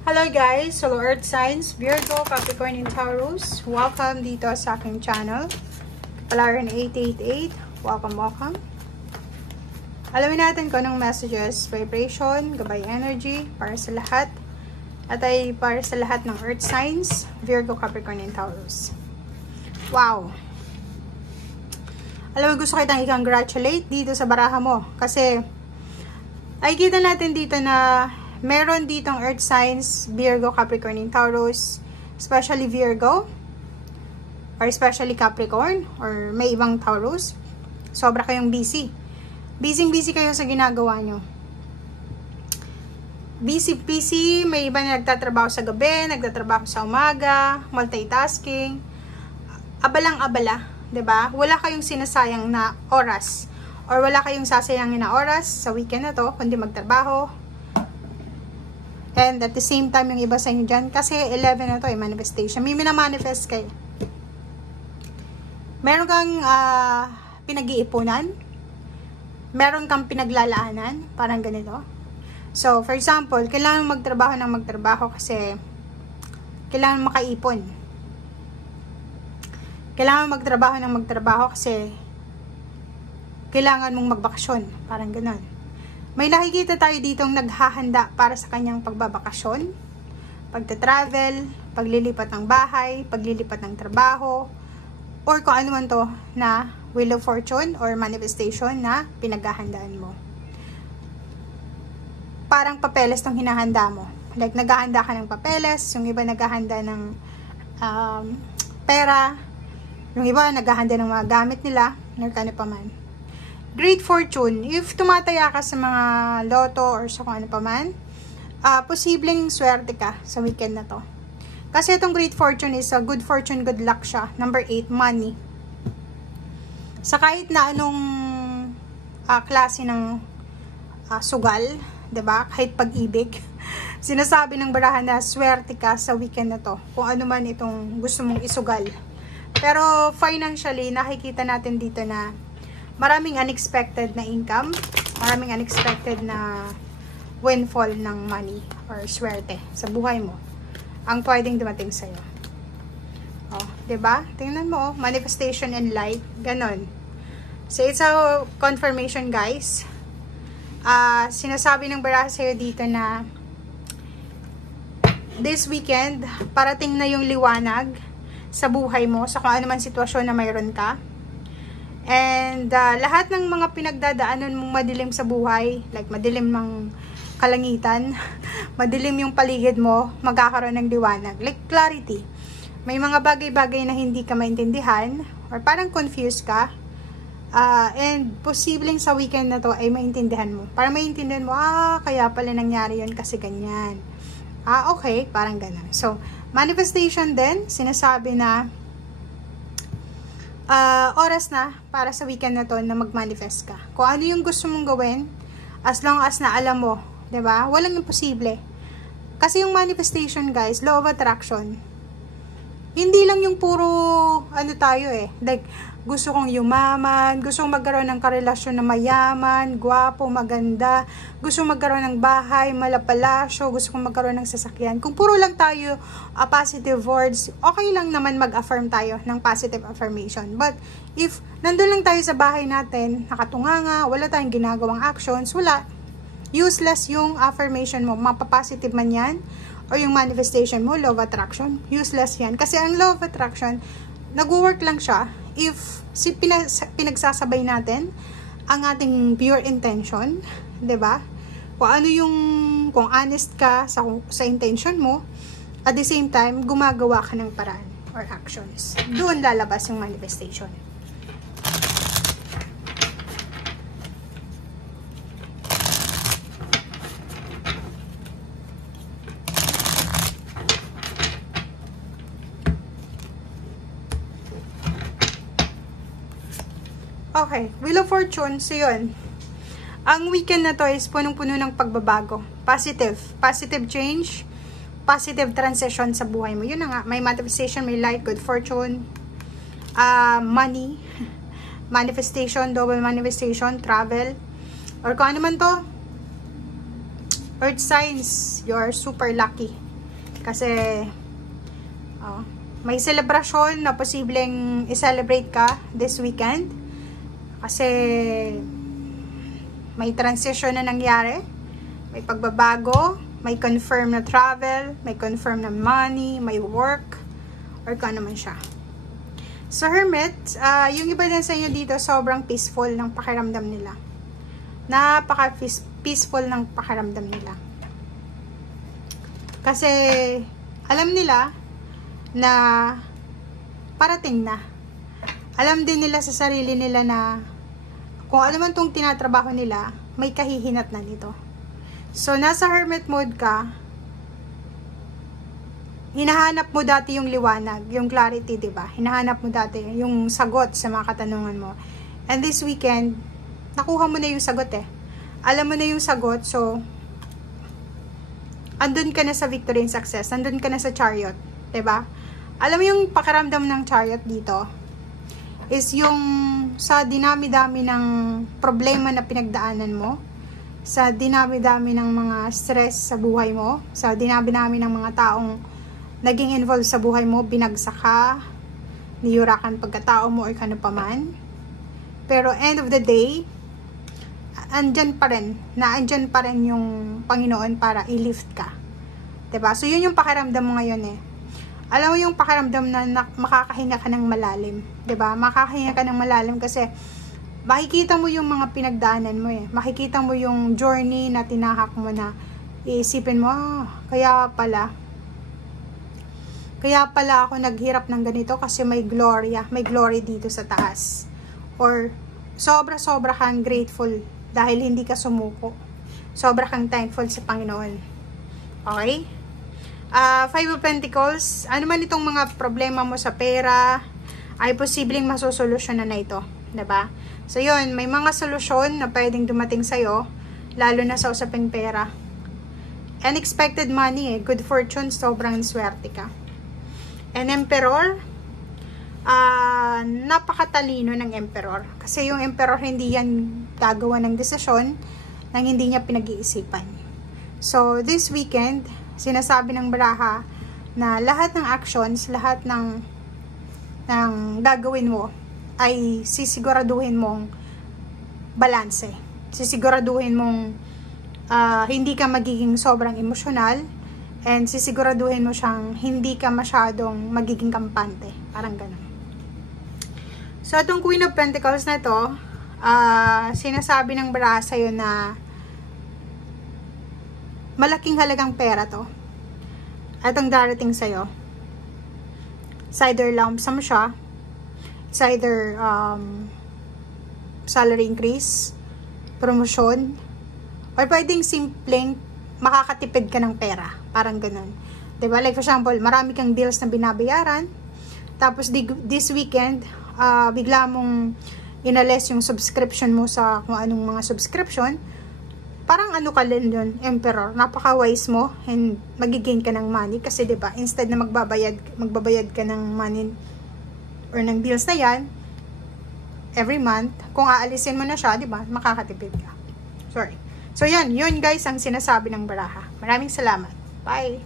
Hello guys, hello Earth Signs, Virgo, Capricorn, and Taurus. Welcome dito sa aking channel, Kapalaran 888. Welcome. Alamin natin kung anong messages, vibration, gabay energy, para sa lahat. At ay para sa lahat ng Earth Signs, Virgo, Capricorn, and Taurus. Wow! Alam mo, gusto kitang i-congratulate dito sa baraha mo. Kasi, ay kita natin dito na meron ditong Earth Signs, Virgo, Capricorn, and Taurus, especially Virgo, or especially Capricorn, or may ibang Taurus. Sobra kayong busy. Busy kayo sa ginagawa nyo. Busy, may iba na nagtatrabaho sa gabi, nagtatrabaho sa umaga, multitasking, abalang-abala, 'di ba? Wala kayong sinasayang na oras, or wala kayong sasayangin na oras sa weekend na to, kundi magtrabaho. And at the same time, yung iba sa inyo dyan, kasi 11 na to ay manifestation. May minamanifest kayo. Meron kang pinag-iipunan. Meron kang pinaglalaanan. Parang ganito. So, for example, kailangan magtrabaho kasi kailangan makaipon. Kailangan magtrabaho kasi kailangan mong magbakasyon. Parang ganon. May nakikita tayo ditong naghahanda para sa kanyang pagbabakasyon, pagta-travel, paglilipat ng bahay, paglilipat ng trabaho, or kung ano man to na Wheel of Fortune or manifestation na pinaghahandaan mo. Parang papeles tong hinahanda mo. Like, naghahanda ka ng papeles, yung iba naghahanda ng pera, yung iba naghahanda ng mga gamit nila, nagkano pa man. Great fortune, if tumataya ka sa mga loto or sa kung ano pa man, posibleng swerte ka sa weekend na to. Kasi itong great fortune is a good fortune, good luck siya. Number 8, money. Sa kahit na anong klase ng sugal, 'di ba? Kahit pag-ibig, sinasabi ng barahan na swerte ka sa weekend na to. Kung ano man itong gusto mong isugal. Pero financially, nakikita natin dito na maraming unexpected na income, maraming unexpected na windfall ng money or swerte sa buhay mo ang pwedeng dumating sa'yo. Oh, 'di ba? Tingnan mo, manifestation and light, ganon. So it's a confirmation, guys. Sinasabi ng baraha sa'yo dito na this weekend, parating na yung liwanag sa buhay mo, sa kung ano man sitwasyon na mayroon ka. And lahat ng mga pinagdadaanan mong madilim sa buhay, like madilim ng kalangitan, madilim yung paligid mo, magkakaroon ng liwanag. Like clarity. May mga bagay-bagay na hindi ka maintindihan, or parang confused ka, and posibleng sa weekend na to ay maintindihan mo. Para maintindihan mo, kaya pala nangyari yun kasi ganyan. Okay, parang ganun. So, manifestation din, sinasabi na oras na para sa weekend na to na mag-manifest ka. Kung ano yung gusto mong gawin, as long as na alam mo, 'di ba? Walang imposible. Kasi yung manifestation, guys, law of attraction. Hindi lang yung puro ano tayo like gusto kong yumaman, gusto kong magkaroon ng karelasyon na mayaman, gwapo, maganda, gusto kong magkaroon ng bahay, malapalasyo, gusto kong magkaroon ng sasakyan. Kung puro lang tayo positive words, okay lang naman mag-affirm tayo ng positive affirmation. But if nandun lang tayo sa bahay natin, nakatunganga, wala tayong ginagawang actions, wala. Useless yung affirmation mo, mapapositive man yan, o yung manifestation mo, law of attraction, useless yan. Kasi ang law of attraction, nag-work lang siya if pinagsasabay natin ang ating pure intention, 'di ba? Kung honest ka sa intention mo, at the same time gumagawa ka ng paraan or actions, doon lalabas yung manifestation. Okay, Wheel of Fortune, so yun. Ang weekend na to is punong-puno ng pagbabago. Positive change, positive transition sa buhay mo. Yun na nga, may manifestation, may light, good fortune, money, manifestation, double manifestation, travel, or kung ano man to, Earth signs, you're super lucky. Kasi, may celebration na posibleng i-celebrate ka this weekend. Kasi, may transition na nangyari. May pagbabago. May confirm na travel. May confirm na money. May work. Or kung ano man siya. So, Hermit, yung iba din sa inyo dito, sobrang peaceful ng pakiramdam nila. Napaka-peaceful ng pakiramdam nila. Kasi, alam nila na parating na. Alam din nila sa sarili nila na kung ano man itong tinatrabaho nila, may kahihinat na dito. So, nasa hermit mode ka, hinahanap mo dati yung liwanag, yung clarity, diba? Hinahanap mo dati yung sagot sa mga katanungan mo. And this weekend, nakuha mo na yung sagot eh. Alam mo na yung sagot, so, andun ka na sa victory and success. Andun ka na sa chariot, diba? Alam mo yung pakiramdam ng chariot dito, is yung sa dinami-dami ng problema na pinagdaanan mo, sa dinami-dami ng mga stress sa buhay mo, sa dinami-dami ng mga taong naging involved sa buhay mo, binagsak ka, niyurakan pagkatao mo or kano pa man. Pero end of the day, andyan pa rin yung Panginoon para i-lift ka. Diba? So, yun yung pakiramdam mo ngayon eh. Alam mo yung pakiramdam na makakahinga ka ng malalim. Diba? Makakahinga ka ng malalim kasi makikita mo yung mga pinagdaanan mo eh. Makikita mo yung journey na tinahak mo na iisipin mo, kaya pala ako naghirap ng ganito kasi may glory dito sa taas. Or, sobra kang grateful dahil hindi ka sumuko. Sobra kang thankful sa Panginoon. Okay? Five of Pentacles, ano man itong mga problema mo sa pera, ay posibleng masosolusyonan na ito. Diba? So, yun, may mga solusyon na pwedeng dumating sa'yo, lalo na sa usaping pera. Unexpected money eh, good fortune, sobrang swerte ka. And Emperor, napakatalino ng Emperor. Kasi yung Emperor hindi yan gagawa ng desisyon nang hindi niya pinag-iisipan. So, this weekend, sinasabi ng baraha na lahat ng actions, lahat ng gagawin mo ay sisiguraduhin mong balanse. Sisiguraduhin mong hindi ka magiging sobrang emosyonal. And sisiguraduhin mo siyang hindi ka masyadong magiging kampante. Parang ganun. So, itong Queen of Pentacles na ito, sinasabi ng baraha sa'yo na malaking halagang pera to. Itong darating sa'yo. It's either lump sum siya. It's either salary increase, promotion, or pwedeng simpleng makakatipid ka ng pera. Parang ganun. Diba? Like for example, marami kang bills na binabayaran. Tapos this weekend, bigla mong inales yung subscription mo sa kung anong mga subscription. Parang ano ka din yun, Emperor. Napaka-wise mo and magigain ka ng money. Kasi diba, instead na magbabayad ka ng money or ng bills na yan, every month, kung aalisin mo na siya, diba, makakatipid ka. Sorry. So, yun guys ang sinasabi ng baraha. Maraming salamat. Bye!